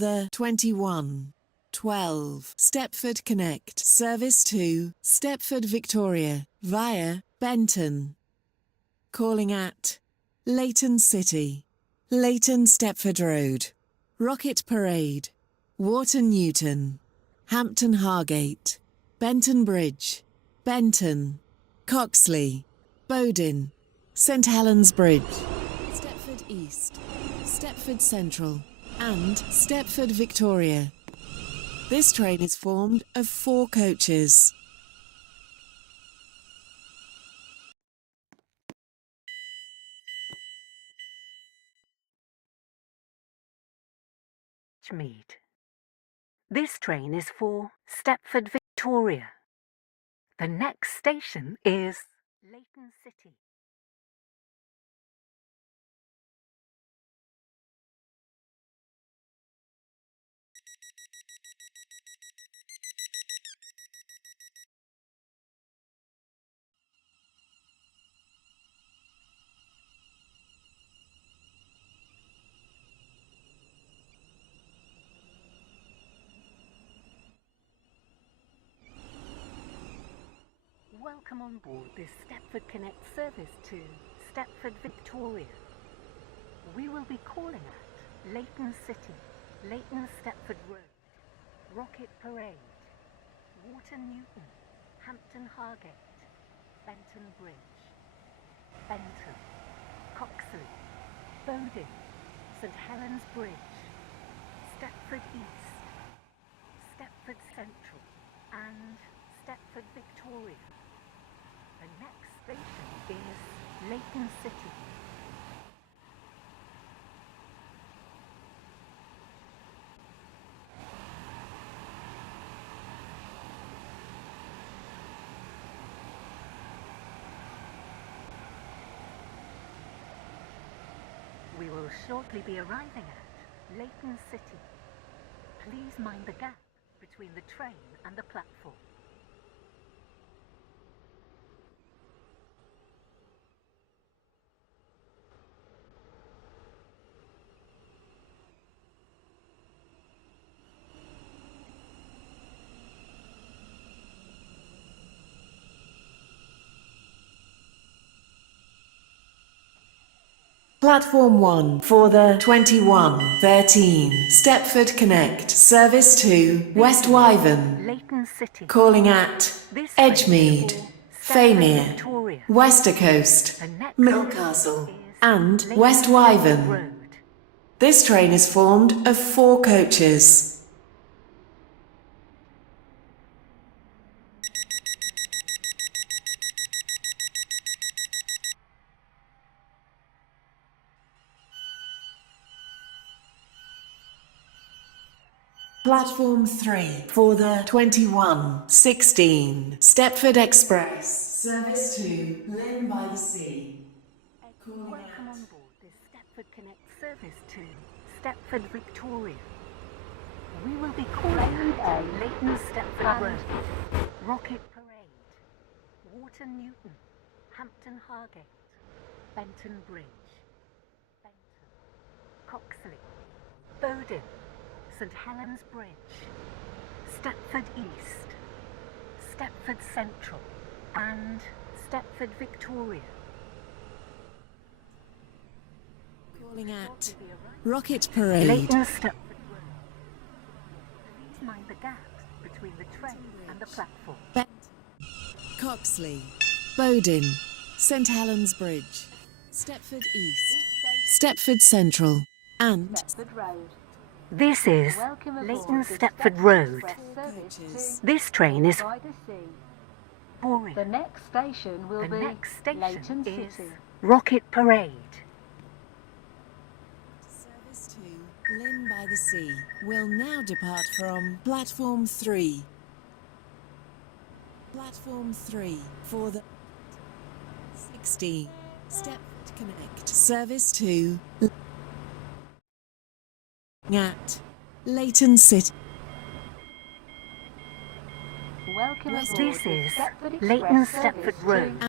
the 2112 Stepford Connect service to Stepford, Victoria via Benton. Calling at Leighton City, Leighton Stepford Road, Rocket Parade, Wharton Newton, Hampton Hargate, Benton Bridge, Benton, Coxley, Bowden, St Helens Bridge, Stepford East, Stepford Central, and Stepford Victoria. This train is formed of 4 coaches. Edgemead. This train is for Stepford, Victoria. The next station is Leighton City. Welcome on board this Stepford Connect service to Stepford, Victoria. We will be calling at Leighton City, Leighton Stepford Road, Rocket Parade, Wharton Newton, Hampton Hargate, Benton Bridge, Benton, Coxley, Bowden, St Helens Bridge, Stepford East, Stepford Central, and Stepford Victoria. The next station is Leighton City. We will shortly be arriving at Leighton City. Please mind the gap between the train and the platform. Platform 1 for the 2113 Stepford Connect service to West Wyvern. Leighton City. Calling at This Edgemead, train is for Famere, Stepford, Victoria. Westercoast, The next Milcastle, station is and Leighton West Stepford Wyvern. Road. This train is formed of 4 coaches. Platform 3 for the 2116 Stepford Express service to Lynn by the Sea. Welcome on board this Stepford Connect service to Stepford, Victoria. We will be calling at Leighton Stepford Road, Rocket Parade, Wharton Newton, Hampton Hargate, Benton Bridge, Benton, Coxley, Bowden, St Helens Bridge, Stepford East, Stepford Central, and Stepford, Victoria. Calling at Rocket Parade. Leighton Stepford Road. Please mind the gap between the train and the platform. Coxley, Bowden, St Helens Bridge, Stepford East, Stepford Central, and Stepford Road. This is Welcome aboard Leighton the Stepford Stepford Road. Express service to This train is by the sea. boring. The next station will The be next station Leighton is City. Rocket Parade. service to Lynn by the Sea will now depart from Platform 3. Platform 3 for the 16 Stepford Connect service to at Leighton City. Welcome aboard This the is Stepford Leighton Express Stepford service Road. to